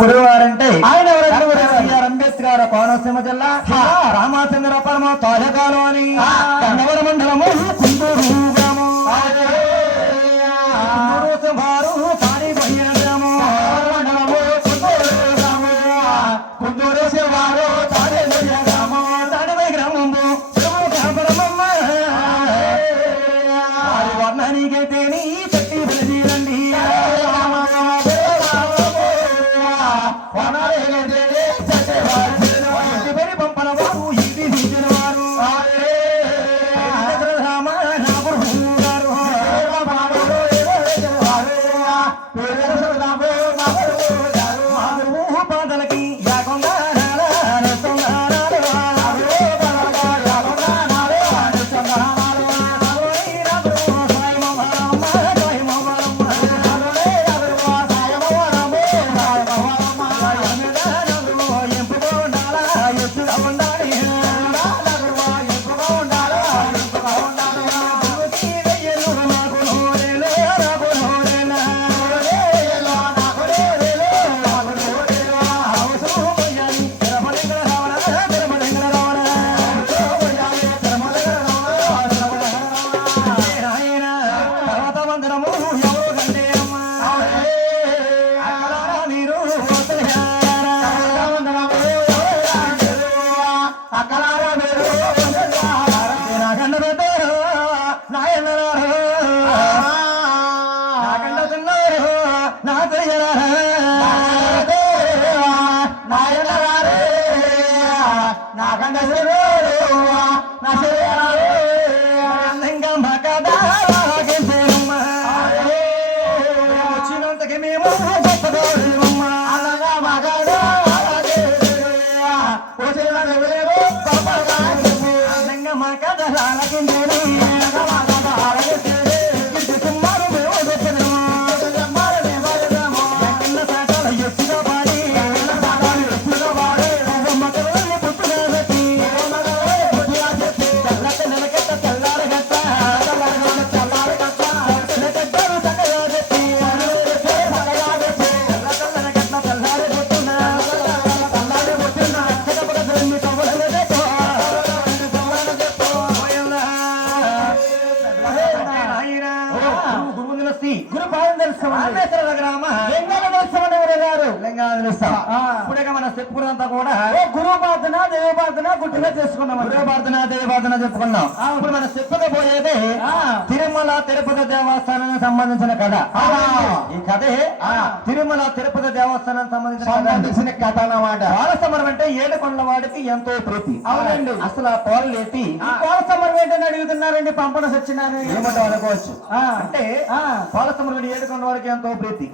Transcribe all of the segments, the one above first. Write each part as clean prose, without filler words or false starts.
గురువారంటే ఆయన అంబేద్కర్ కోనసీమ జిల్లా రామచంద్రపురము తాలూకాలో అని కన్నవర మండలము కుందూరు గ్రామం వారు పారిపోయిన గ్రామం మండలము కుందూరు వారు తాడిపోయిన గ్రామం తాడిపోయి గ్రామము వర్ణానికైతేని చెట్టి బలిరండి పంపల వారు ఇది వారు పాదలకి యాకుండా వచ్చినంతకి మేము మా కథ మన చెప్పుకున్నంతా కూడా గురువు ప్రార్థన దేవ ప్రార్థన గుట్టిగా చేసుకున్నాం. గురువు ప్రార్థన దేవ ప్రార్థన చెప్పుకున్నాం. ఇప్పుడు మనం చెప్పుకోబోయేది తిరుమల తిరుపతి దేవస్థానానికి సంబంధించిన కథ. ఈ కథే తిరుమల తిరుపతి దేవస్థానానికి సంబంధించిన కథ అన్నమాట. పాలసమరం అంటే ఏడుకొండల వాడికి ఎంతో ప్రీతి. అవునండి. అసలు ఆ పాలు ఎత్తి పాలసమరం ఏంటని అడుగుతున్నారండి. పంపన సచ్చినారు ఏమంటావు అనుకోవచ్చు. అంటే పాలసమరం ఏడుకొండ వాడికి ఎంతో ప్రీతి.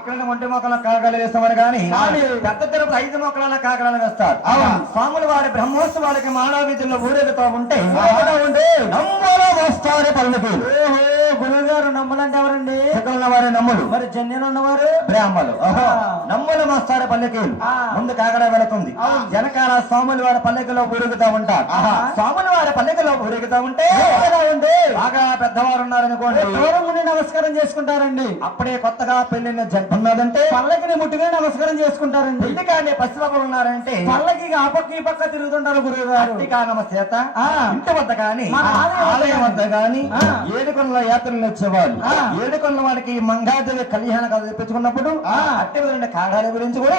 ఇక్కడ ఒంటి మొక్కల కాగాలు వేస్తామని కానీ పెద్ద తిరుపతి 5 మొక్కల కాకరాలు వేస్తారు. స్వాములు వారి బ్రహ్మోత్సవాలకి మానవీధుల్లో ఊరేగుతూ ఉంటే వస్తారు పల్లకి. గురువు గారు నమ్మలంటే ఎవరండి? వారి నమ్ములు. మరి జన్యులు ఉన్నవారు బ్రాహ్మలు. నమ్ములు వస్తారు పల్లకీలు. ముందు కాకర వెళుతుంది. వెనకాల స్వాములు వారి పల్లకిలో ఊరుగుతూ ఉంటారు. స్వాములు వారి పల్లకిలో ఊరుగుతూ ఉంటే బాగా పెద్దవారు ఉన్నారనుకోండి దూరం ఉండి నమస్కారం చేసుకుంటారండి. అప్పుడే కొత్తగా పెళ్లిన జరుగుతున్నదంటే పల్లకిని ముట్టిగా నమస్కారం చేసుకుంటారండి. ఇంటికానే పసిబాబులు ఉన్నారంటే పల్లకి ఆ పక్క ఈ పక్క తిరుగుతుంటారు గురువు గారు. చేత ఇంటి వద్ద కానీ ఆలయం వద్ద కానీ ఏడుకొండల యాత్రలు వచ్చేవాళ్ళు. ఏడుకొండల వాడికి మంగాదేవి కళ్యాణ కథ తెప్పించుకున్నప్పుడు అట్టి కాగాల గురించి కూడా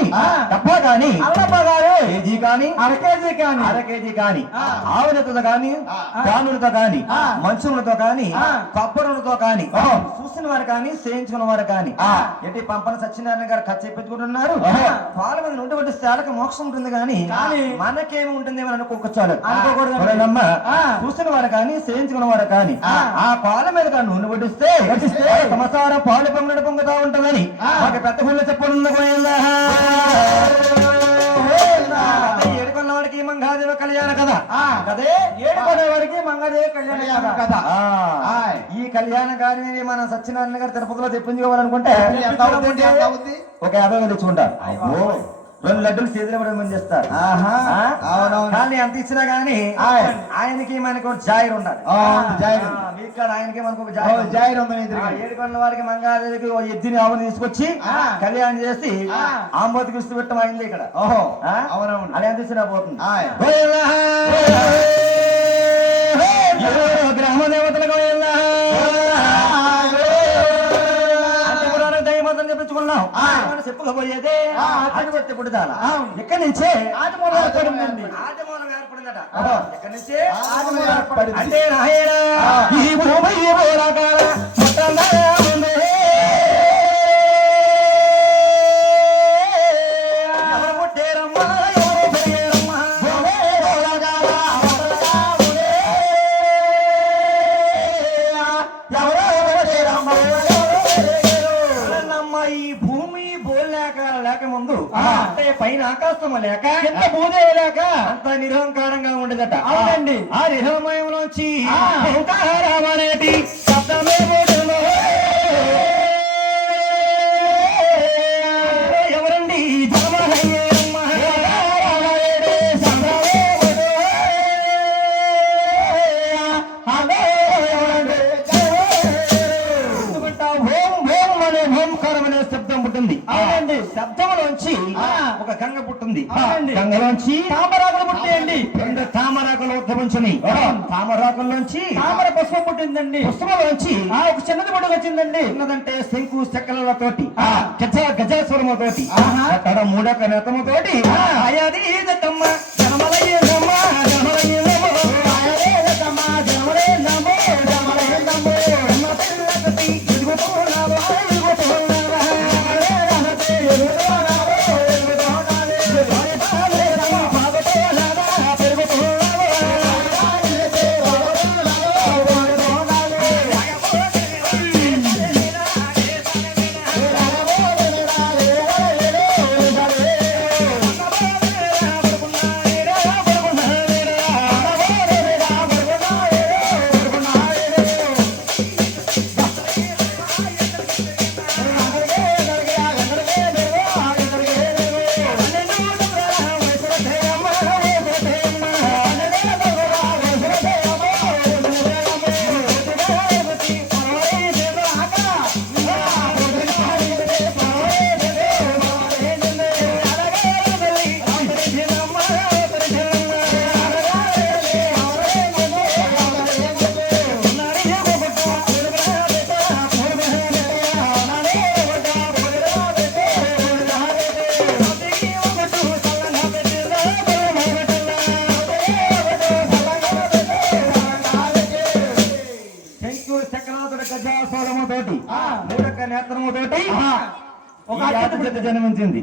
డబ్బా కానీ కేజీ కానీ అర కేజీ కానీ ఆవులతో కానీ గానులతో కానీ మంచులతో కానీ కొబ్బరులతో కానీ చూసిన వారు కానీ చేయించుకున్న వారు కానీ ఎట్టి పంపన సత్యనారాయణ గారు ఖర్చు చెప్పించుకుంటున్నారు. పాల మీద నుండి శాలకు మోక్షం ఉంటుంది కానీ మనకేమి ఉంటుంది అని అనుకోవచ్చాలు అనుకోకూడదమ్మా. చూసిన వారు కానీ చేయించుకున్న వారు కానీ ఆ పాల మీద కానీ నూనె వడ్డిస్తే సంవత్సరం పాలు పొంగుతా ఉంటుందని ఒక పెద్ద గుళ్ళు చెప్పనుంది. ఏడుకొండ వాడికి మంగాదేవి కళ్యాణ కదా కదే. ఏడుకొండ వాడికి మంగాదేవి కళ్యాణ కదా. ఈ కళ్యాణ గారిని మన సత్యనారాయణ గారు తిరుపతిలో తెప్పించుకోవాలనుకుంటే ఒక 50 తెచ్చుకుంటారు. 2 లడ్డులు చేతులు పడి చేస్తారు. కానీ ఎంత ఇచ్చినా గానీ ఆయనకి మనకు జాయిర్ ఉండాలి. ఇక్కడ ఆయనకి మనకు ఒక జాయిర్ ఉంది. 7 కొండల వారికి మంగాదేవికి ఎద్దుని ఆవుని తీసుకొచ్చి కళ్యాణం చేసి ఆంబోతికి ఇస్తూ పెట్టడం అయింది ఇక్కడ. అవునవును, అలా ఎంత ఇచ్చినా పోతుంది. గ్రామ దేవతలకు చెప్పించుకున్నాం. చెప్పుకోబోయేదే పుట్టుదాల. ఎక్కడి నుంచే ఆదిమూలం ఏర్పడిందట. ఎక్కడి నుంచే అంటే ఈ భూమి పైన ఆకాశం లేక ఎంత భూదే లేక అంత నిరహంకారంగా ఉండదట. అవునండి, ఆ నిరహమయంలోంచి అనేటి శబ్దమే ఎవరండి శబ్దం పుట్టింది. అవునండి, శబ్దంలోంచి ఒక గంగ పుట్టింది. గంగలోంచి తామరాకులు పుట్టాయండి. 2 తామరాకులు ఉద్భవించినాయి. తామరాకుల్లోంచి తామర పుష్పం పుట్టిందండి. పుష్పంలోంచి ఒక చిన్నది పొడుగు వచ్చిందండి. చిన్నదంటే శంకు చక్రాలతోటి గజాస్వరముతోటి అక్కడ 3 నెతముతోటి అయాది ఈదమ్మ జనమలయ్యమ్మ జనమలయ్యమ్మ ఆయదేదమ్మ జనమలే నమో జనమలే నమో పిల్లకటి ఎదుగుతున్నావా ఎదుగుతున్నావా నేత్రముతోటి ఒక అత్యంత జన్మించింది.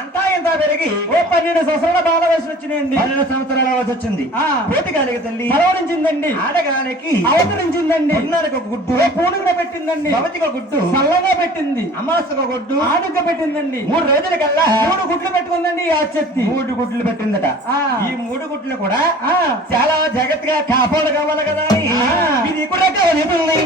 అంతా ఎంత పెరిగి 12 సంవత్సరాల బాల వయసు వచ్చినాయండి. 12 సంవత్సరాల వయసు వచ్చింది. పోటీగాలికి తల్లి అవతరించిందండి. ఆడగాలికి అవతరించిందండి. ఉన్నానికి ఒక గుడ్డు పూనుగా పెట్టిందండి. భవతికి ఒక గుడ్డు చల్లగా పెట్టింది. అమాసకు ఒక గుడ్డు ఆడుగా పెట్టిందండి. 3 రోజుల కల్లా 3 గుడ్లు పెట్టుకుందండి. ఆ చెత్తి 3 గుడ్లు పెట్టిందట. ఈ 3 గుడ్లు కూడా చాలా జాగ్రత్తగా కాపాడు కావాలి కదా. ఇది కూడా కనిపింది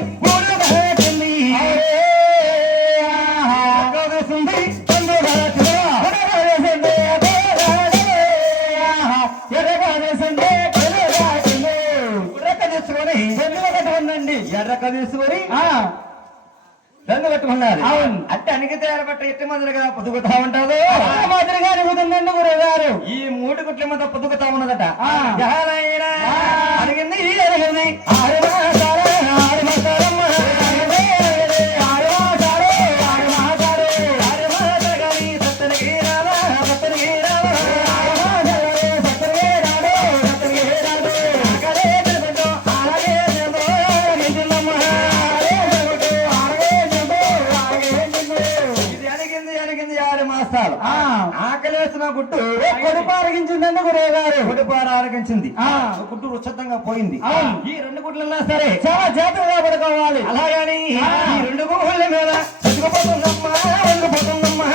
ఎర్రక తీసుకొని రంగు కట్టుకున్నారు. అవును, అంటే అనిగితే బట్ట ఎట్టి మాదిరి కదా పొదుగుతా ఉంటారు. మాదిరిగా అడుగుతుందండి గురుగారు. ఈ 3 గుట్ల మీద పొదుగుతా ఉన్నదట. అడిగింది అడిగింది ఆకలేసిన గుట్టు కొడుపు ఆరగించిందండి గురుగారు. కొడుపు ఆరగించింది. గుట్టు ఉచితంగా పోయింది. ఈ 2 గుడ్లన్నా సరే చాలా జాగ్రత్తగా పడుకోవాలి. అలాగని ఈ 2 గుడ్ల మీద ఎదుగుపోతుందమ్మా ఎదుగుపోతుందమ్మా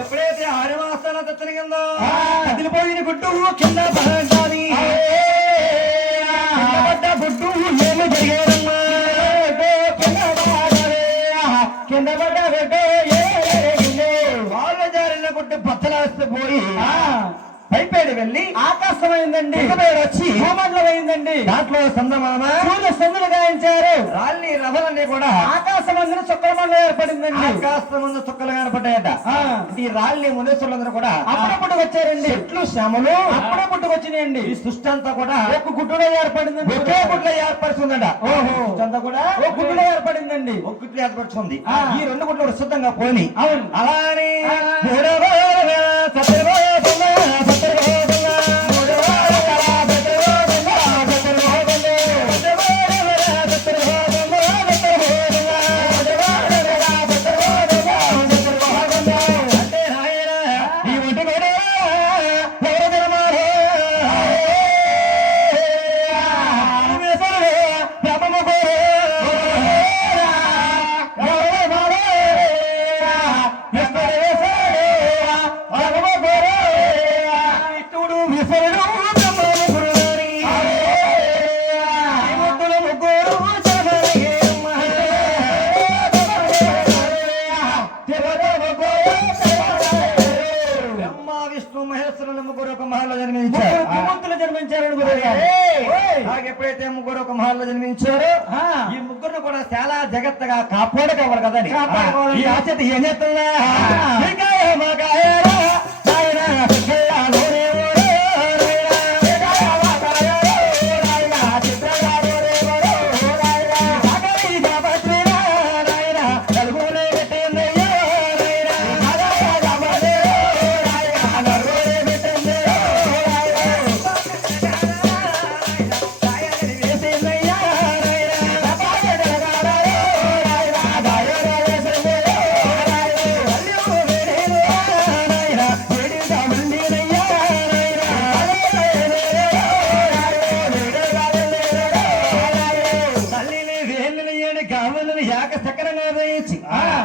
ఎప్పుడైతే 6 మాసాల తత్తనిగిందో కదిలిపోయిన గుట్టు కింద పడాలి. వెళ్ళి ఆకాశమైందండి, వచ్చి భూమండలం అయిందండి. దాంట్లో సందమామ సూర్య సందులు గాయించారు. రాళ్ళి రథలన్నీ కూడా ఆకాశం అందులో చుక్కల మండలం ఏర్పడిందండి. ఆకాశం ముందు చుక్కలు కనపడ్డాయట. ఈ రాళ్ళి మునేశ్వరులందరూ కూడా అప్పుడే పుట్టుకొచ్చారండి. చెట్లు శ్యామలు అప్పుడే పుట్టుకొచ్చినాయండి. ఈ సృష్టి అంతా కూడా ఒక గుడ్డులో ఏర్పడిందండి. ఒకే గుడ్లో ఏర్పరుస్తుందట. ఓహో, అంతా కూడా ఒక గుడ్డులో ఏర్పడిందండి. ఒక గుడ్లు ఏర్పరుచుంది. ఈ రెండు గుడ్లు శుద్ధంగా పోని. అవును. అలానే ఎప్పుడైతే ముగ్గురు ఒక మహల్లో జన్మించారో ఈ ముగ్గురు కూడా చాలా జాగ్రత్తగా కాపాడుకోవాలి కదండి. ఈ ఆచత ఏం చేస్తుందా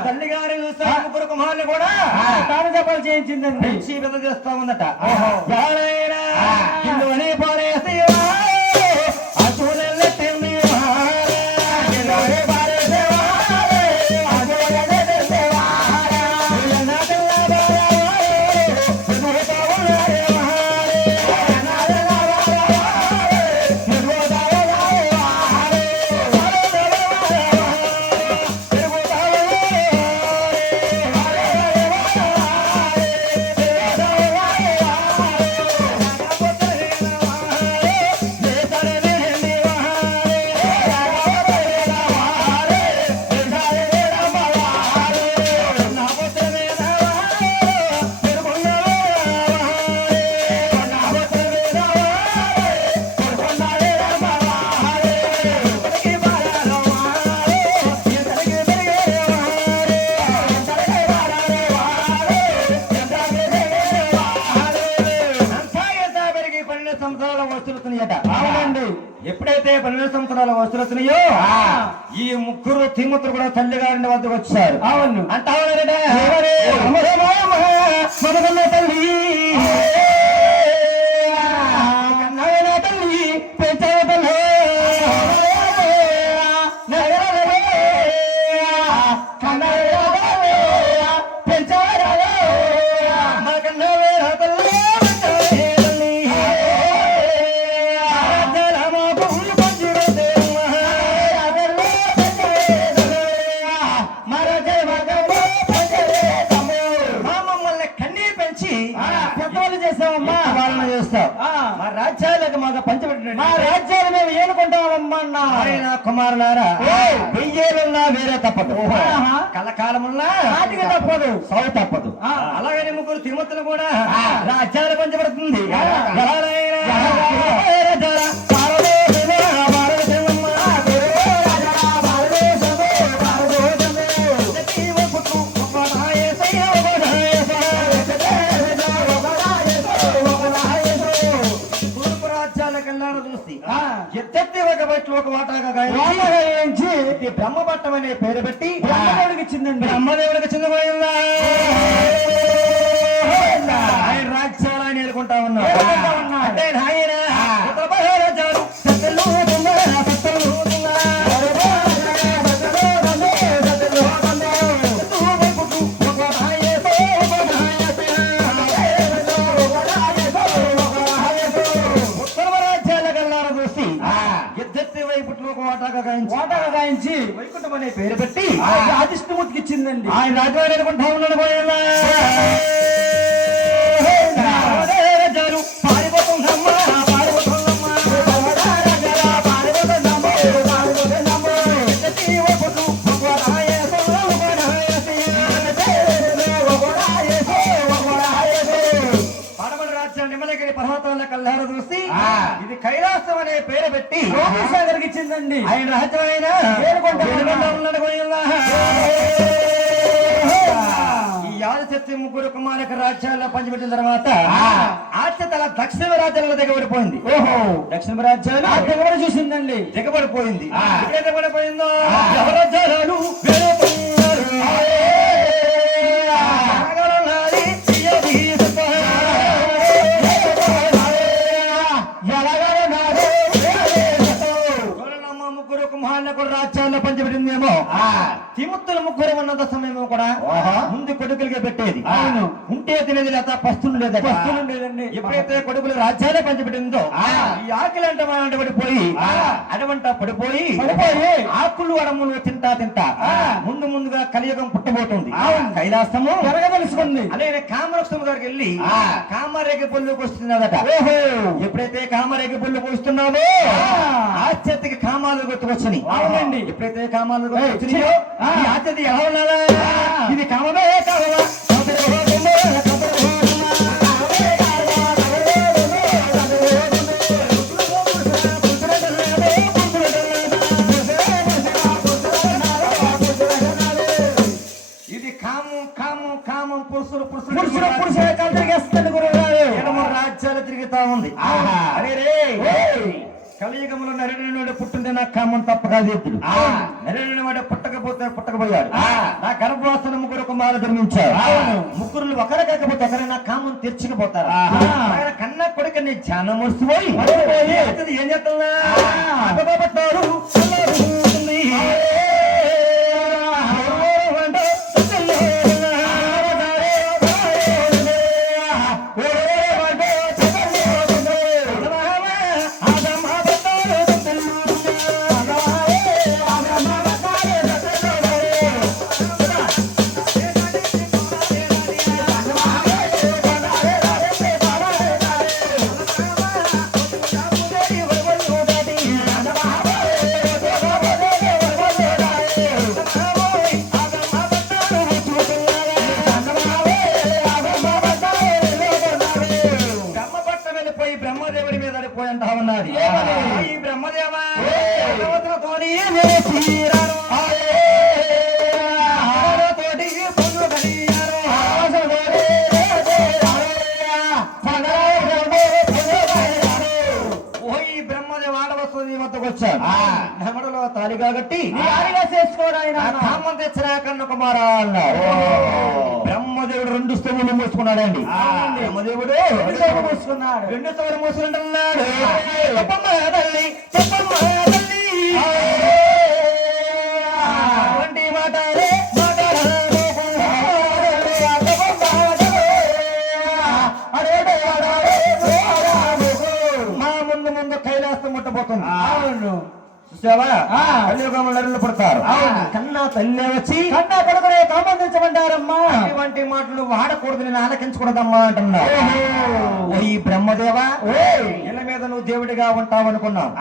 తల్లిగారి ముగ్గురు కుమారులు కూడా తాళజపాలు చేయించిందండి. పెద్ద చేస్తా ఉందట. ఎప్పుడైతే 12 సంవత్సరాల వస్తువులున్నాయో ఈ ముగ్గురు తిమ్మతులు కూడా తల్లిగారి వద్దకు వచ్చారు. అవును అంటారు తల్లి తల్లి పెంచే మా రాజ్యాలకు మాకు పంచబెట్టిన మా రాజ్యాలు మేము ఏనుకుంటామమ్మా ఆయన కుమారులారా వెయ్యేళ్ళున్నా వేరే తప్పదు, కలకాలమున్నా నాటికి తప్పదు, సౌ తప్పదు. అలాగని ముగ్గురు తిరుమతులు కూడా రాజ్యాలు పంచబడుతుంది. ఎత్తెత్తి ఒక బట్టి ఒక వాటాగా గాయించి బ్రహ్మపట్టం అనే పేరు పెట్టి బ్రహ్మదేవుడికి ఇచ్చిందండి. బ్రహ్మదేవుడికి చెందిపోయిందా ఆయన రాజ్యాలు ఆయన ఎదుర్కొంటా ఉన్నారు. అంటే ఆయన వాటాగా గాయించి వైకుంఠం అనే పేరు పెట్టి ఆదిష్ణుమూర్తికి ఇచ్చిందండి. ఆయన రాజవారి అనుకుంటా ఉన్నాడు పోయేలా. రాజాలు పారిపోతుందమ్మా, పారిపోతుందమ్మా, పడమటి రాజ్యం నిమ్మలగిరి పర్వతాల కల్లార చూసి ఇది కైలాసం అనే పేరు పెట్టి సాగర్కి ఇచ్చిందండి. ఆయన రాజ్యమైన ఉన్నాడు పోయేలా. ఆదిశక్తి ముగ్గురు కుమారక రాజ్యాల్లో పంచిపెట్టిన తర్వాత ఆచతల దక్షిణ రాజ్యాలలో దిగబడిపోయింది. ఓహో, దక్షిణ రాజ్యాలు దిగబడి చూసిందండి. దిగబడిపోయింది. ఎక్కడ దిగబడిపోయిందో ఎవరాజ్యాలు వేరుకున్నారు. నాగలనారి తీయదీసుతో. చూడండమ్మా, ముగ్గురు కుమారులకు రాజ్యాల్లో పంచిపెట్టిందేమో తిముత్తుల ముగ్గురు ఉన్నంత సమయం కూడా ముందు కొడుకులకే పెట్టేది. అవును, ఉంటే తినేది లేదా పస్తులు లేదండి. ఎప్పుడైతే కొడుకులు రాజ్యాలే పంచిపెట్టిందో ఈ ఆకలి అంటే మనం పడిపోయి అడవంట పడిపోయి ఆకులు అడములు తింటా ముందు ముందుగా కలియుగం పుట్టబోతుంది. కైలాసము జరగదలుచుకుంది. అలాగే కామరక్షం గారికి వెళ్ళి కామరేగ పళ్ళుకి వస్తున్నదట. ఎప్పుడైతే కామరేగ పళ్ళుకి వస్తున్నావో ఆచతికి కామాలు గుర్తుకొచ్చినాయి. అవునండి, ఎప్పుడైతే కామాలు గుర్తుకొచ్చినాయో ఈ ఆచతి ఎలా ఉన్నారా, ఇది కామమే కావా. ఇది కామం కామం కామం పురుషులు ఎడమ రాజ్యాలు తిరుగుతా ఉంది. అరే రే కలియుగంలో నరేంద్రుడు పుట్టింది నా కామం తప్పగా ఎత్తుడు. నరేంద్రుడు వాడు పుట్టకపోయాడు. నా గర్భవాసన ముగ్గురు కుమారులు జన్మించారు. ముగ్గురు ఒకరు కాకపోతే ఒకరు నా కామం తెచ్చుకుపోతారు. కన్నా కొడుకు నీ ధ్యానం వస్తుపోయి ఏం చేస్తున్నా బ్రహ్మదేవుడి మీద అడిపోయంటా ఉన్నది. ఈ బ్రహ్మదేవా నమడలో తాలి కాబట్టి తెచ్చరా కన్ను కుమారా అన్నారు. బ్రహ్మదేవుడు 2 స్తవులు మూసుకున్నాడండి. బ్రహ్మదేవుడు 2 మూసుకున్నాడు. 2 స్తవులు మూసుకుంటున్నాడు. చెప్పమ్మా తల్లి, చెప్పమ్మా తల్లి, వంటి మాటలే మా ముందు కైలాసం ముట్టబోతుంది. కలియుగంలో పుడతారు. కన్నా తల్లి వచ్చి కన్నా కొడుకునే కామందించమంటారమ్మా. ఇటువంటి మాటలు వాడకూడదు, నేను ఆలకించకూడదమ్మా అంటున్నారు. ఈ బ్రహ్మదేవా ఇళ్ళ మీద నువ్వు దేవుడిగా ఉంటావు అనుకున్నావు.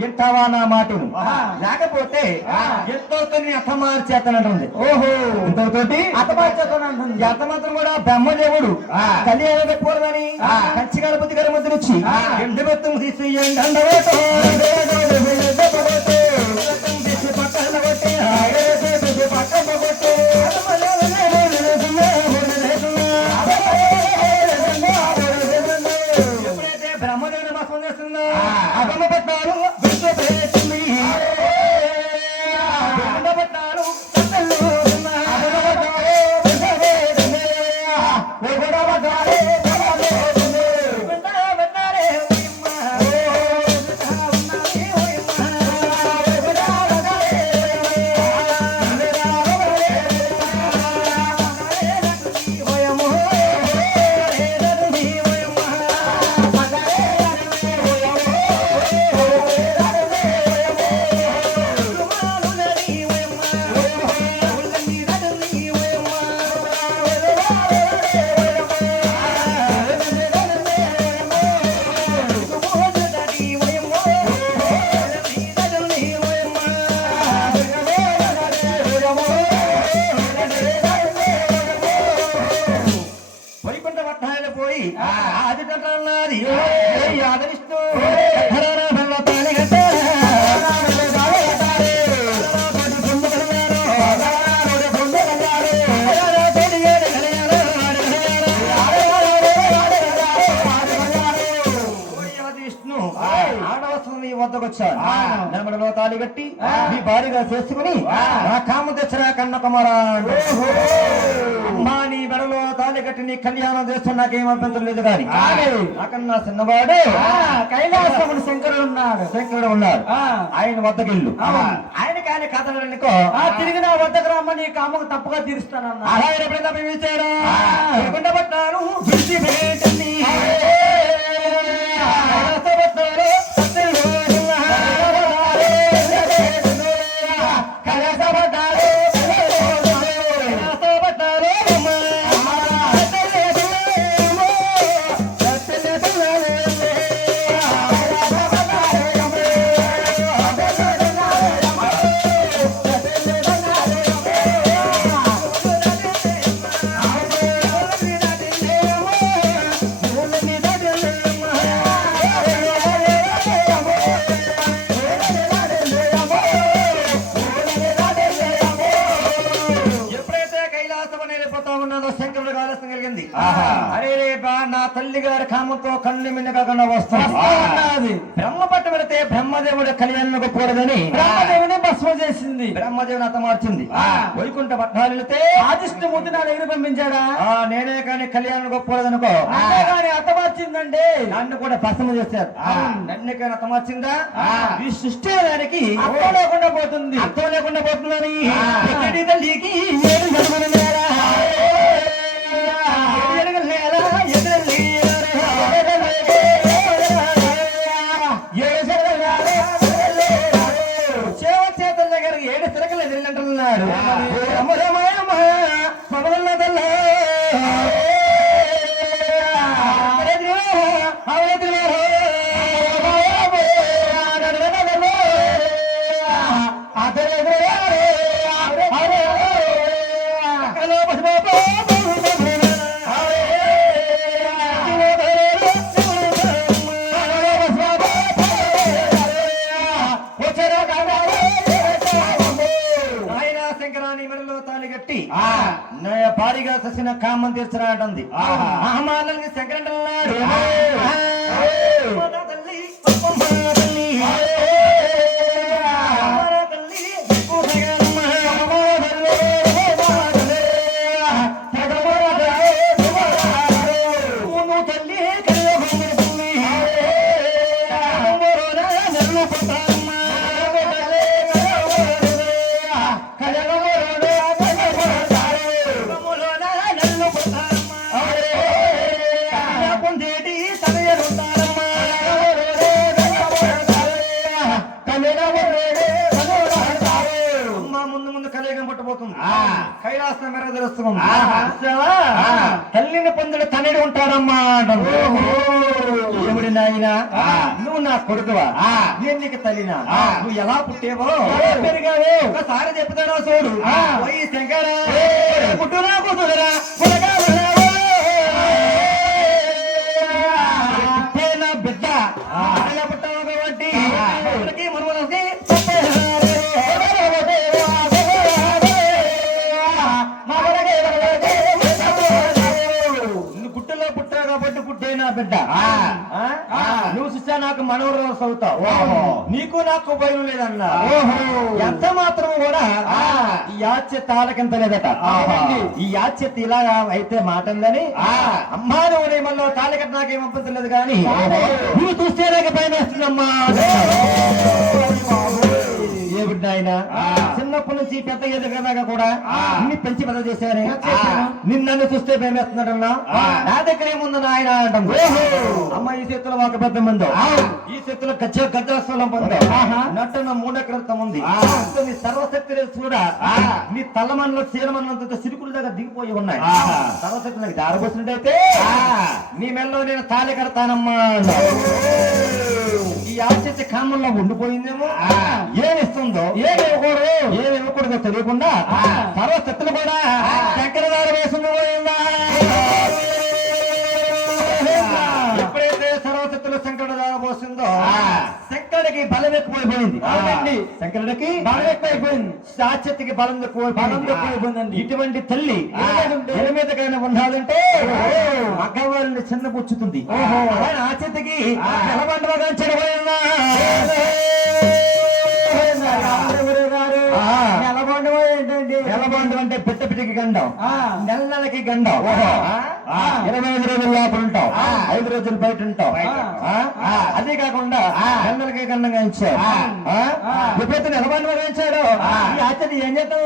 వింటావా నా మాటను? లేకపోతే ఎంతో అతమార్చేతనంటుంది. ఓహో, ఎంతోతోటి అతమార్చేతనంటుంది. అతమాత్రం కూడా బ్రహ్మదేవుడు కళ్యాణ పెట్టుకోవాలని కంచి గణపతి గారి మధ్య నుంచి ఎండు మొత్తం తీసి ఎప్పుడైతే బ్రహ్మదేవుని మసం చేస్తుందో అగమపట్టాలు ఆడవసం నీ వద్దకు వచ్చాను నెమడలో తాళి కట్టి నీ భార్యగా చేసుకుని నా కామ తెచ్చరా కన్న కుమారా అమ్మా నీ మెడలో తాళి కట్టి నీ కళ్యాణం చేస్తే నాకేం అభ్యంతరం లేదు కానీ నాకన్నా చిన్నవాడు కైలాసముడు శంకరుడు ఉన్నాడు. శంకరుడు ఉన్నాడు. ఆయన వద్దకెళ్ళు ఆయన కానీ కథలనుకో తిరిగి నా వద్దకు రమ్మ నీ కామకు తప్పుగా తీరుస్తానన్నా. ఆయన ఎప్పుడైనా పిలిచాడు పట్టాను విడిచిపెట్టండి నా తల్లి గారి కామంతో కళ్ళు మిన్నగా వస్తున్నది. బ్రహ్మ పట్టు పెడితే బ్రహ్మదేవుడు కళ్యాణం కూడదని బ్రహ్మదేవుని భస్మ చేసింది. బ్రహ్మదేవుని అత మార్చింది. వైకుంఠ పట్టాలు వెళితే ఆదిష్ణమూర్తి నా దగ్గర పంపించాడా? నేనే కానీ కళ్యాణం గొప్పదనుకో కానీ అత మార్చిందండి. నన్ను కూడా భస్మ చేశారు. నన్ను కానీ అత మార్చిందా ఈ సృష్టి దానికి అర్థం లేకుండా పోతుంది. అర్థం లేకుండా పోతుందని తల్లికి ఏడు జన్మలు నేరా చేతుల దగ్గర ఏడు సిరకలు ఎదిరినంటున్నాడు. భారీగా ససిన కామం తీర్చరాటంది. మహమాలని శంకరంటున్నాడు. కైలాసం మేర తెలుస్తుంది. తల్లిని పొందుడు తనడి ఉంటాడమ్మా అంటాడు. దేవుడి నాయన నువ్వు నా కొడుకువా, నేను నీకు తల్లినా, నువ్వు ఎలా పుట్టేవో పెరిగావో ఒకసారి చెప్తాడో చూడు. పోయి శంకర పుట్టునా కూతురా నా బిడ్డ పుట్టావు కాబట్టి మనకి బిడ్డ నువ్వు చూసా నాకు మనవరు అవుతావు. నీకు నాకు భయం లేదన్నా. ఎంత మాత్రం కూడా ఈ యాచ్య తాళకింత లేదట. ఈ యాచ్యత ఇలాగా అయితే మాటందని అమ్మా నువ్వు నేమల్లో తాళకట్ట నాకేం అభ్యంతరం లేదు కానీ నువ్వు చూస్తే నాకు భయం వేస్తుందమ్మా. ఏ బిడ్డ ఆయన చిన్నప్పటి నుంచి పెద్ద ఎదుగుదాకా కూడా ఇన్ని పెంచి పెద్ద చేశానే నిన్ను చూస్తే భయం వేస్తున్నాడన్నా. నా దగ్గర ఏముంది ఆయన అంటాం. అమ్మ ఈ చేతుల్లో ఒక పెద్ద మందో, ఈ చేతుల్లో గజస్థలం పొందో, నట్టున 3 ఎకరాలతో ఉంది. నీ సర్వశక్తి చూడ నీ తల్లమన్లో చీరమన్నంత సిరుకుల దగ్గర దిగిపోయి ఉన్నాయి. సర్వశక్తి నాకు దారబోసినట్టయితే నీ మెల్లో నేను తాళి కడతానమ్మా. ఈ ఆశించే కామంలో ఉండిపోయిందేమో. ఏమిస్తుందో ఏమివ్వకూడదో తెలియకుండా సర్వశక్తులు కూడా శంకరదారు వేసుకుని పోయిందా. ఎప్పుడైతే సర్వశక్తులు శంకరదారు పోసిందో శంకరుడికి బలం ఎక్కువైపోయింది. అవునండి. శంకరుడికి బలం ఎక్కువైపోయింది. సాత్యతకి బలం ఎక్కువైపోయిందండి. ఇటువంటి తల్లి ఎల మీద కానీ ఉన్నాదంటే మగవాళ్ళని చిన్నపుచ్చుతుంది. ఆచతికి నిలబండగా చెడబోయిందా నెలకొండ ఏంటండి? నిలబండం అంటే పిట్ట పిటికి గండం, నెల నెలకి గండం. 25 రోజులు లోపల ఉంటాం, 5 రోజులు బయట ఉంటాం. అదే కాకుండా నెల నెలకి గండంగా ఇచ్చాడు. ఎప్పుడైతే నిలబండగా ఇచ్చాడు ఈ ఆచతి ఏం చేద్దాం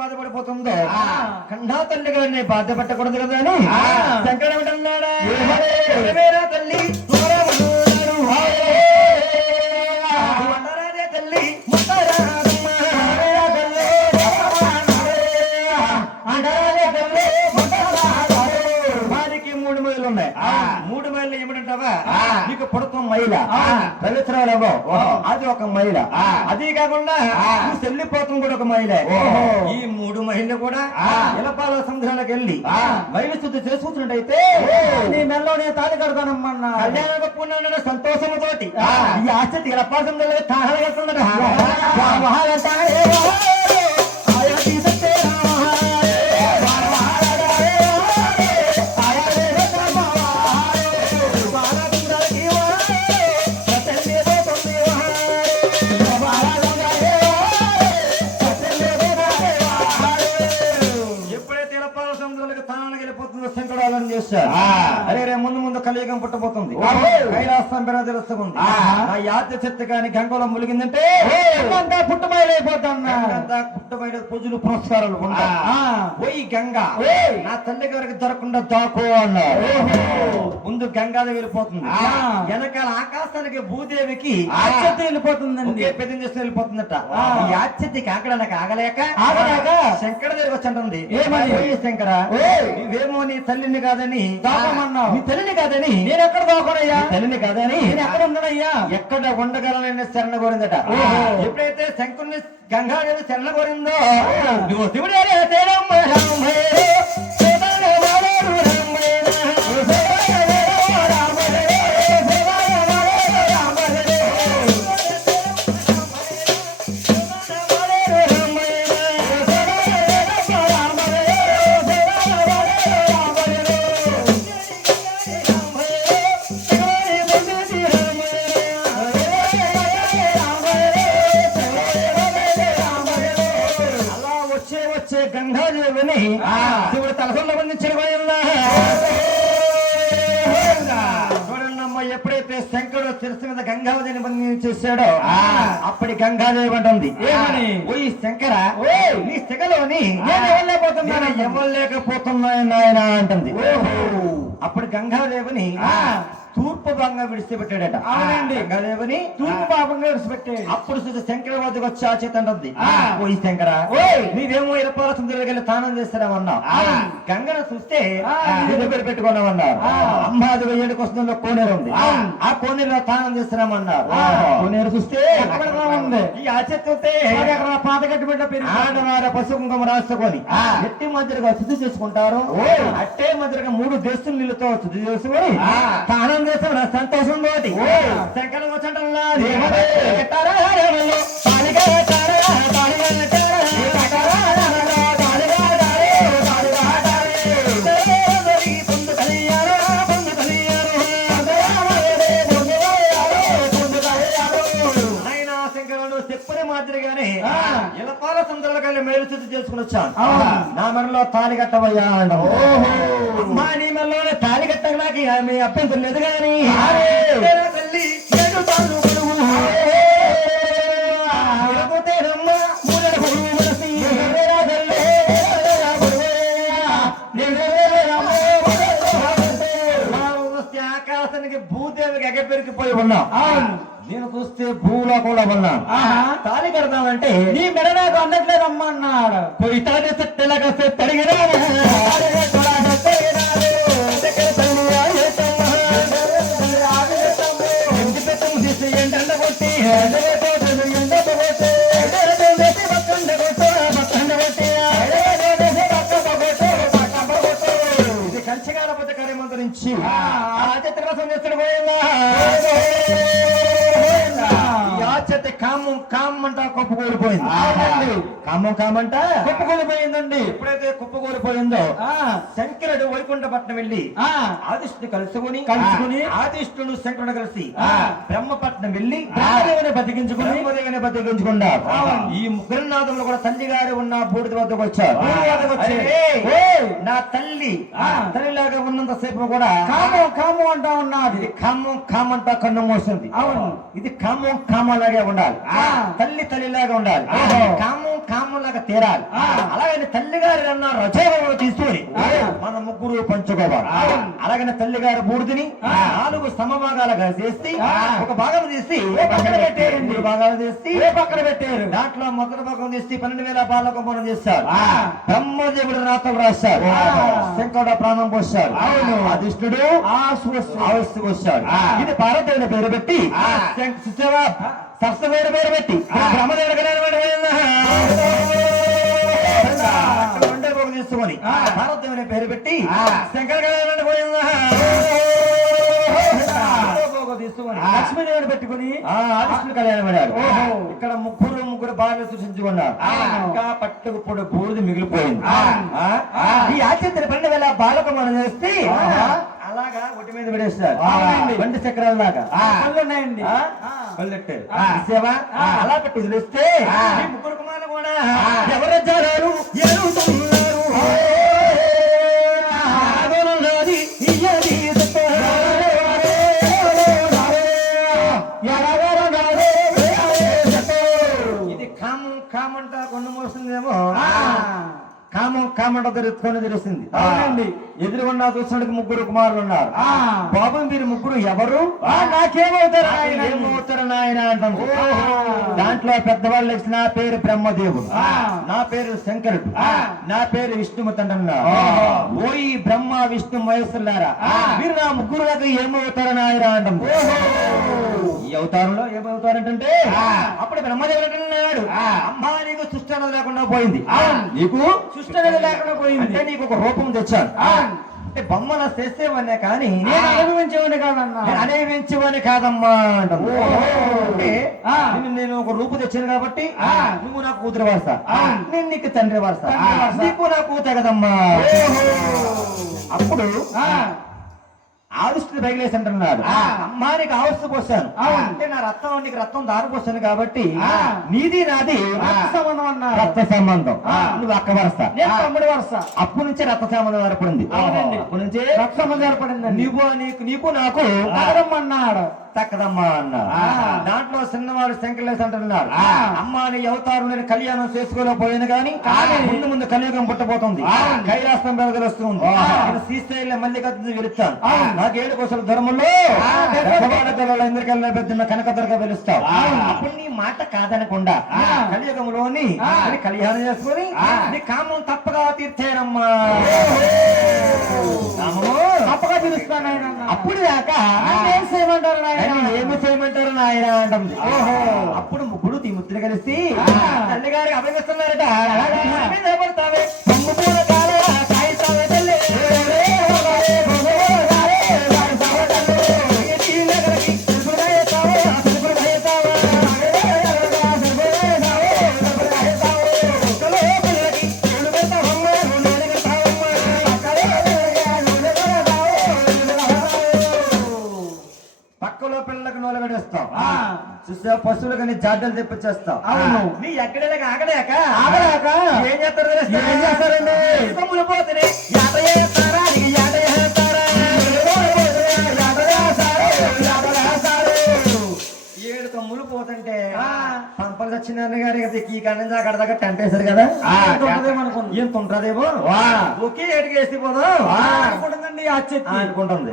బాధపడిపోతుందో కండా తల్లి గారిని బాధపట్టకూడదు కదా అని శంకరుడు అన్నాడా తల్లి తల్లి వారికి 3 మైళ్ళు ఉన్నాయి. 3 మైళ్ళు ఏమిటంటావా నీకు పుడతాం మైల దళితురావు అది ఒక మైల. అది కాకుండా చెల్లిపోతం కూడా ఒక మైలే. ఈ 3 మైళ్ళు కూడా ఇలపాల సముద్రాలకు వెళ్ళి మైలు శుద్ధి చేసుకుంటున్నట్టయితే నీ మెల్లోనే తాళి కడతానమ్మన్నా. కళ్యాణ సంతోషముతోటి ఈ ఆసక్తి ఇలపాల సముద్రంలో తాళగలుగుతుందట. అరే రే ముందు ముందు కలియుగం పుట్టబోతుంది. కైలాసం తెలుస్తుంది. నా యాత్ర చెత్త కానీ గంగలో ములిగిందంటే పుట్టమైపోతాను. పుట్టమైన పూజలు పురస్కారాలు పోయి గంగా నా తల్లి గారికి దొరకకుండా దాకో అన్నారు. ముందు గంగాదేవి వెళ్ళిపోతుంది. వెనకాల ఆకాశానికి భూదేవికి ఆచత్తి వెళ్ళిపోతుందండి. పెద్ద చేసి వెళ్ళిపోతుందట. ఈ ఆచత్తికి అక్కడ నాకు ఆగలేక శంకర దగ్గరికి వచ్చంటుంది. ఏమని శంకర నువ్వేమో నీ తల్లిని కాదని దాకమన్నావు. నీ తల్లిని కాదని నేను ఎక్కడ దాకనయ్యా? తల్లిని కాదని నేను ఎక్కడ ఉండనయ్యా? ఎక్కడ ఉండగలనని శరణ కోరిందట. ఎప్పుడైతే శంకుని గంగాదేవి శరణ కోరిందో నువ్వు శివుడే గంగాదేవిని శివుడు తలసంలో బంధించిన చూడండమ్మ. ఎప్పుడైతే శంకరుడు శిరస్సు మీద గంగాదేవిని బంధించేసాడో అప్పటి గంగాదేవి అంటుంది ఏమని ఓయ్ శంకర నీ శిఖలోని ఇవ్వలేకపోతున్నాయి నాయన అంటుంది. అప్పుడు గంగాదేవిని తూర్పు భాగంగా విడిచిపెట్టాడట. అవునండి. గంగాదేవిని తూర్పు భాగంగా విడిచిపెట్టాడు. అప్పుడు చూసి శంకర వద్దకు వచ్చి ఆ చేత అంటుంది ఓ శంకర నీవేమో ఇరపాల సుందరులకు వెళ్ళి స్నానం చేస్తారామన్నావు. గంగను చూస్తే దగ్గర పెట్టుకున్నామన్నారు. అమ్మాది 7 వస్తుందో కోనేరు ఉంది. ఆ కోనేరులో స్నానం చేస్తున్నామన్నారు. కోనేరు చూస్తే ఉంది. ఈ ఆచరిస్తే పాత గట్టి బిడ్డ ఆడవార పసుపు కుంకుమ రాసుకొని ఎట్టి మధ్యగా శుద్ధి చేసుకుంటారు. అట్టే మధ్యగా 3 దేశం నీళ్ళతో శుద్ధి చేసుకొని స్నానం చేస్తాం సంతోషం తోటి శంకరం వచ్చంటా మాదిరిగానే ఆ. ఇలపాల సందర్భాలు వెళ్ళి మేలు శుద్ధి చేసుకుని వచ్చాను. అవునా. నా మెడలో తాళి కట్టవయ్యా అంటాం. ఓహో. అమ్మా నీ మెడలోనే తాళి కట్టక నాకు మీ అభ్యంతరం లేదు కానీ తల్లి ఏడు తాళ్ళు కొలువు. లేకపోతేనమ్మా మూడల కొలువు మనసి. ఆకాశానికి భూదేవికి ఎగపెరికిపోయి ఉన్నాం. నేను చూస్తే భూలోకంలో ఉన్నాను. తాళి కడదామంటే నీ మెడ నాకు అందట్లేదమ్మా అన్నాడు. పోయి తాళి చెట్టెలగస్తే తడిగిరా ఇది కంచగాలపోతే కరిమంతరించి చిత్రరసం చేస్తాడు కామం కామంట కుప్పకూలిపోయింది. కామం కామంట కుప్పకూలిపోయిందండి. ఎప్పుడైతే కుప్పకూలిపోయిందో శంకరుడు వైకుంఠపట్నం వెళ్ళి ఆదిష్టుని కలుసుకుని ఆదిష్టుడు శంకరుడు కలిసి బ్రహ్మపట్నం వెళ్ళి బ్రహ్మదేవిని బతికించుకున్నారు. ఈ ముగ్గురు నాథములు కూడా తల్లి గారు ఉన్న బూడిద వద్దకు వచ్చారు. నా తల్లి తల్లిలాగా ఉన్నంత సేపు కూడా కాము కాము అంటా ఉన్నది. ఇది కామం కామంట కన్ను మోస్తుంది. అవును. ఇది కామం కామలాగే ఉండాలి. తల్లి తల్లిలాగా ఉండాలి. కామం కామంలాగా తీరాలి. అలాగని తల్లి గారు అన్న రజోగుణం తీసుకొని మన ముగ్గురు పంచుకోవాలి. అలాగని తల్లి గారు బూడిదని 4 సమభాగాలుగా చేసి ఒక భాగం తీసి పక్కన పెట్టారు. 3 భాగాలు తీసి పక్కన పెట్టారు. దాంట్లో మొదటి భాగం తీసి 12,000 బాలకంపనం చేస్తారు. బ్రహ్మదేవుడు రాతలు రాశారు. శంకరుడు ప్రాణం పోశారు. అధిష్ఠుడు ఆవస్సు వచ్చాడు. ఇది పార్వతీని పేరు పెట్టి సరస్వతి పేరు పెట్టి బ్రహ్మదేవుడు తీసుకొని పార్వతీని పేరు పెట్టి శంకర తీసుకొని లక్ష్మీదేవిని పెట్టుకుని ఆదిష్టుని కళ్యాణం పడాడు. ఇక్కడ ముగ్గురు భార్యలు సృష్టించుకున్నారు. ఇంకా పట్టుకుపోడు బూడిది మిగిలిపోయింది. ఈ ఆచరిత 12,000 బాలకమనం చేస్తే అలాగా ఒట్టి మీద పడేస్తారు. 2 చక్రాల దాకా ఉన్నాయండి. పళ్ళెట్టారు. అలా పెట్టి వదిలేస్తే ఈ ముగ్గురు కుమారులు కూడా ఎవరొచ్చారు ఇది కామం కామంట కొండ మోస్తుందేమో. కామం కామంట తెలుస్తుంది. అవునండి. ఎదురుగున్నా చూసినట్టుకు 3 కుమారులు ఉన్నారు. బాబు మీరు ముగ్గురు ఎవరు? నాకేమవుతారు ఏమవుతారు నాయన అంటారు. దాంట్లో పెద్దవాళ్ళు ఇచ్చిన నా పేరు బ్రహ్మదేవుడు, నా పేరు శంకరుడు, నా పేరు విష్ణుమూర్తి అంటున్నారు. ఓ ఈ బ్రహ్మ విష్ణు మహేశ్వరులారా మీరు నా ముగ్గురు దగ్గర ఏమవుతారు నాయన అంటారు. ఈ అవతారంలో ఏమవుతారంటే అప్పుడు బ్రహ్మదేవుడు అంటున్నాడు, అమ్మా నీకు సృష్టి అనేది లేకుండా పోయింది. నీకు సృష్టి అనేది లేకుండా పోయింది అంటే నీకు ఒక రూపం తెచ్చాను. అంటే బొమ్మల చేసేవనే కానీ నేను అనుభవించేవాడిని కాదన్నా. అనుభవించేవాడిని కాదమ్మా అంటారు. అంటే నేను ఒక రూపు తెచ్చాను కాబట్టి నువ్వు నా కూతురు వరుస, నేను నీకు తండ్రి వరుస, నీకు నా కూతురు కదమ్మా. అప్పుడు ఆవిష్టి బయలుదేసి అంటున్నాడు, అమ్మా నీకు ఆవస్తు పోసాను అంటే నా రక్తం నీకు రక్తం దారిపోసాను కాబట్టి నీది నాది సంబంధం అన్నా. రక్త సంబంధం. నువ్వు అక్క వరస, తమ్ముడు వరుస. అప్పటి నుంచే రక్త సంబంధం ఏర్పడింది. అప్పటి నుంచే రక్త సంబంధం ఏర్పడింది. నీకు నాకు అన్నాడు. తక్కదమ్మా అన్నారు. దాంట్లో చిన్నవాడు శంకర్లేసి అంటున్నారు, అమ్మా నీ అవతారం నేను కళ్యాణం చేసుకోలేకపోయాను కానీ ముందు కలియుగం పుట్టబోతుంది. కైలాసం బెదగలుస్తుంది. శ్రీశైలం మళ్ళీ కత్తి వెలుస్తాను. నాకు 7 కోసల ధర్మంలో ఎందుకల్లా పెద్ద కనకదరగా వెలుస్తావు. అప్పుడు నీ మాట కాదనకుండా కలియుగంలోని కళ్యాణం చేసుకుని నీ కామం తప్పగా తీర్చేరమ్మా. కామము తప్పగా తీరుస్తాను. అప్పుడు దాకా ఏమి చేయమంటారు నాయన అంటుంది. అప్పుడు ముగ్గురు ముద్దులు కలిసి తల్లి గారికి అభివస్తున్నారట. పక్కలో పిల్లలకు నూనె పెట్టేస్తాం. చూసా పశువులు కానీ జాడ్డలు తెప్పించేస్తావు. అవును. నీ ఎక్కడేలాగా ఆగలేక ఆగలేక ఏం చేస్తారు తెలుసా? ఏం చేస్తారండి? కొమ్ములు పోతేనే యాట చేస్తారా, నీకు యాట చేస్తారా? 7 కొమ్ములు పోతుంటే పంపలు సత్యనారాయణ గారి ఈ కన్నా అక్కడ దాకా టెంట్ వేశారు కదా, ఎంత ఉంటదేమో ఒకే ఏటికి వేసి పోదాం అనుకుంటుందండి ఆ చెట్టు. అనుకుంటుంది.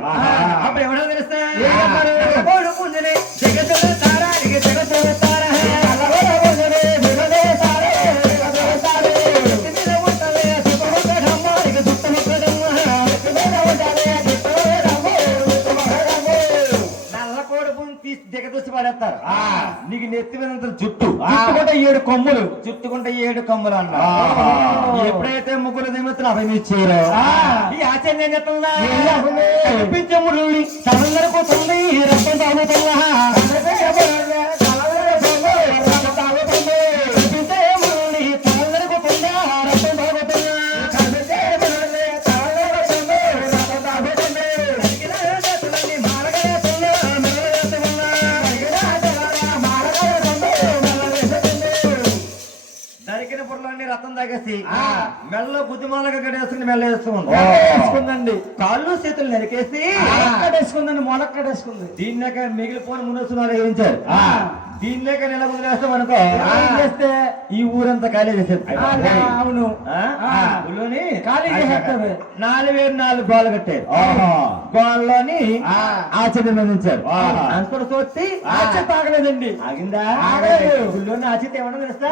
అప్పుడు ఎవరో తెలుస్తా దిగదూసి పడేస్తారు. నీకు నెత్తి మీద జుట్టు చుట్టుకుంటే 7 కొమ్ములు, చుట్టుకుంటే 7 కొమ్ములు అన్న. ఎప్పుడైతే ముగ్గురు దిగుతున్నా అవి ఇచ్చారు. ఈ ఆచార్యం ఏం చెప్తుందా? కనిపించే మురళి తలందరిపోతుంది రక్తం తాగుతుందా, కనిపించే మురళి తలందరిపోతుందా రక్తం తాగుతుందా, నరికిన పొరలన్నీ రక్తం తాగేసి మెల్ల బుద్ధిమాలగా గడేసుకుని మెల్ల వేసుకుందండి. కాళ్ళు చేతులు నరికేసి కట్టేసుకుందండి, మొలక్కడేసుకుంది. దీన్నాక మిగిలిపోయిన మునసులు వేయించారు. దీన్నేక నెల వదిలేస్తాం అనుకో, చేస్తే ఈ ఊరంతా ఖాళీ చేసేది. అవును, ఊళ్ళోని ఖాళీ చేసేస్తావే. 4 గోళ్ళు కట్టారు. గోళ్ళలోని ఆచరణ ఉంచారు. అంతటి తోటి ఆచత ఆగలేదండి. ఆగిందా? ఆగలేదు. ఊళ్ళోని ఆచత ఏమన్నా తెలుస్తా?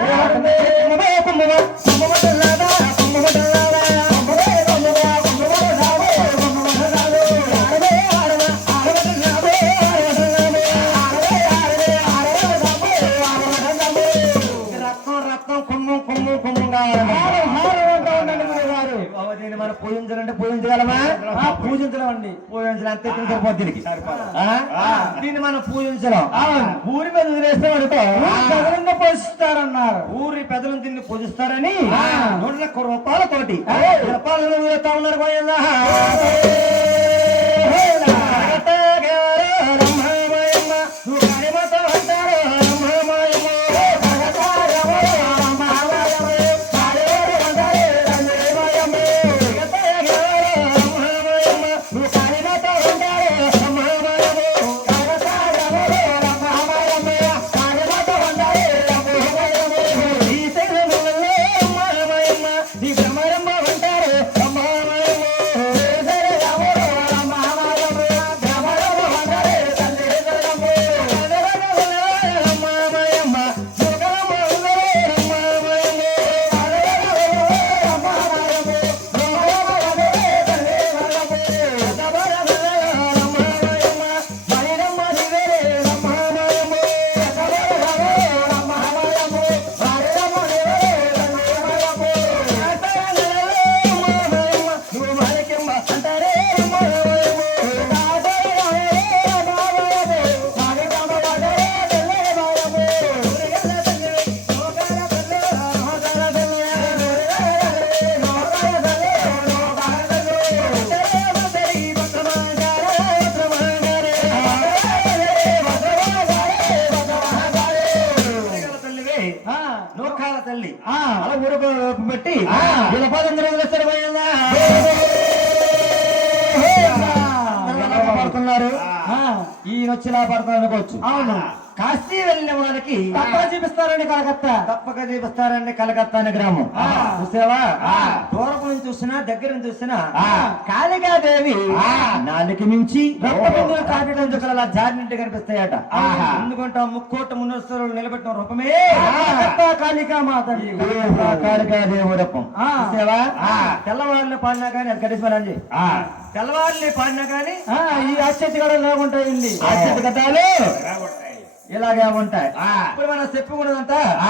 దీన్ని మనం పూజించాలంటే పూజించగలమా? పూజించలేమండి. పూజించడం అంతే సరిపోద్ది దీనికి. దీన్ని మనం పూజించడం. ఊరి మీద వదిలేస్తాం అనుకో, ప్రజలంగా పోషిస్తారన్నారు. ఊరి పెద్దలను దీన్ని పూజిస్తారని 100 రూపాయలతోటి రూపాయలు వదిలేస్తా ఉన్నారు. పోయిందా నూకాల తల్లి అలా ఊరుకు పెట్టి వీళ్ళ పాదందరూ పడుతున్నారు. ఈయన వచ్చి పడుతున్నారు అనుకోవచ్చు. అవును, కాశీ వెళ్ళిన వారికి తప్పక చూపిస్తారండి కలకత్తా. తప్పక చూపిస్తారండి కలకత్తా అనే గ్రామం. చూసావా? దూరపు నుంచి చూసినా దగ్గర నుంచి చూసినా కాళికాదేవి నాలుగు మించి కాటడం చుక్కల జారినట్టు కనిపిస్తాయట. ఎందుకంటే ముక్కోట మున్నోత్సవాలు నిలబెట్టిన రూపమే కాళికా మాత, కాళికాదేవి రూపం. చూసావా? తెల్లవారులు పాడినా కానీ అది కడిసిమని తెల్లవారులు పాడినా కానీ ఈ అత్యతి కూడా లేకుంటాయండి. అత్యతి కథలు ఇలాగే ఉంటాయి. ఇప్పుడు మనం చెప్పుకున్నదంతా